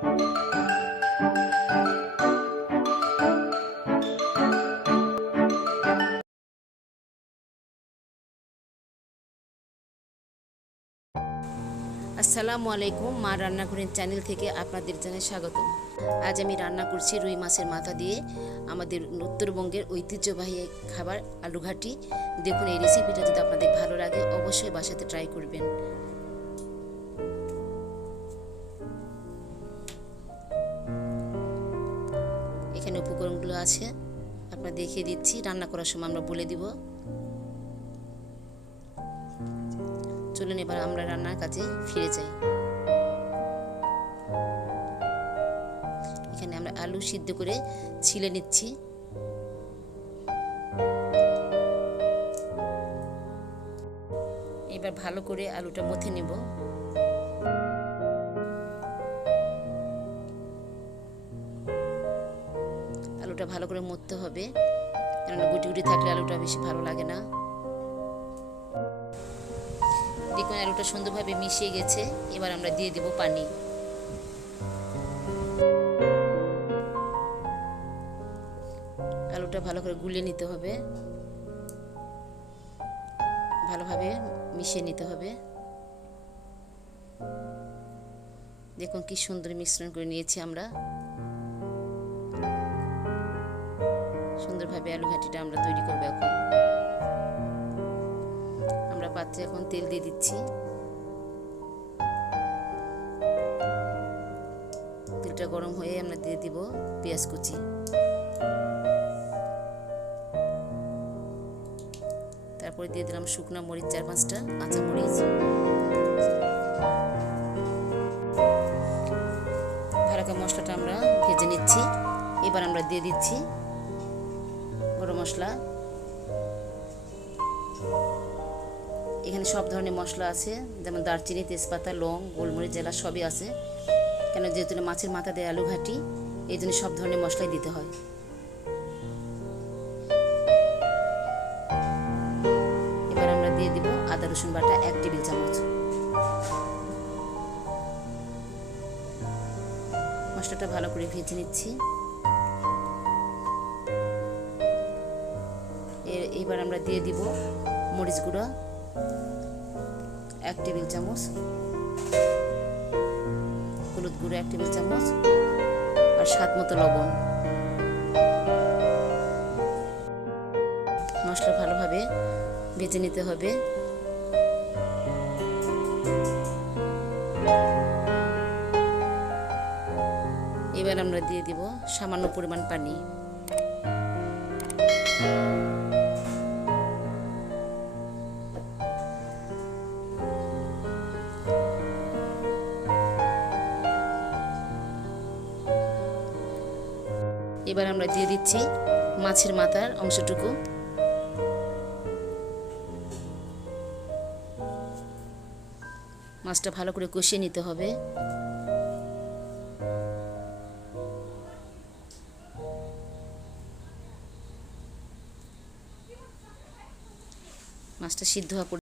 আসসালামু আলাইকুম, মা রান্নাঘরের চ্যানেল থেকে আপনাদের জানাই স্বাগত। আজ আমি রান্না করছি রুই মাছের মাথা দিয়ে আমাদের উত্তরবঙ্গের ঐতিহ্যবাহী খাবার আলু ঘাটি। দেখুন, এই রেসিপিটা যদি আপনাদের ভালো লাগে অবশ্যই বাসাতে ট্রাই করবেন। এখানে উপকরণগুলো আছে, আপনারা দেখিয়ে দিচ্ছি, রান্না করার সময় আমরা বলে দিব। চলুন এবার আমরা রান্নার কাজে ফিরে যাই। এখানে আমরা আলু সিদ্ধ করে ছিলে নিচ্ছি। এবার ভালো করে আলুটা মথে নেব। আলুটা ভালো করে মথতে হবে, কারণ গুটি গুটি থাকলে আলুটা বেশি ভালো লাগে না। দেখুন, আলুটা সুন্দরভাবে মিশিয়ে গেছে। এবার আমরা দিয়ে দেব পানি। আলুটা ভালো করে গুলিয়ে নিতে হবে, ভালোভাবে মিশিয়ে নিতে হবে। দেখুন কি সুন্দর মিশ্রণ করে নিয়েছি আমরা। সুন্দরভাবে আলু ঘাটিটা আমরা তৈরি করব। এখন আমরা পাত্রে এখন তেল দিয়ে দিচ্ছি। তেলটা গরম হয়ে আমরা দিয়ে দিব পেঁয়াজ কুচি। তারপরে দিয়ে দিলাম শুকনো মরিচ 4-5টা, কাঁচা মরিচ। ভালো করে মশলাটা আমরা ভেজে নিচ্ছি। এবার আমরা দিয়ে দিচ্ছি গরম মশলা। এখানে সব ধরনের মশলা আছে, যেমন দারচিনি, তেজপাতা, লং, গোলমরিচ, জেলা সবই আছে। কেন, যেহেতু মাছের মাথা দিয়ে আলু ঘাটি, এই জন্য সব ধরনের মশলাই দিতে হয়। এবার আমরা দিয়ে দিব আদা রসুন বাটা 1 টেবিল চামচ। মশলাটা ভালো করে ভেজে নিচ্ছি। এবার আমরা দিয়ে দিব মরিচ গুঁড়া 1 টেবিল চামচ, হলুদ গুঁড়ো 1 টেবিল চামচ, আর স্বাদ মতো লবণ। মশলা ভালোভাবে ভেজে নিতে হবে। এবার আমরা দিয়ে দিব সামান্য পরিমাণ পানি। এবার আমরা দিয়ে দিচ্ছি মাছের মাথার অংশটুকু। মাছটা ভালো করে কষিয়ে নিতে হবে। মাছটা সিদ্ধ হওয়া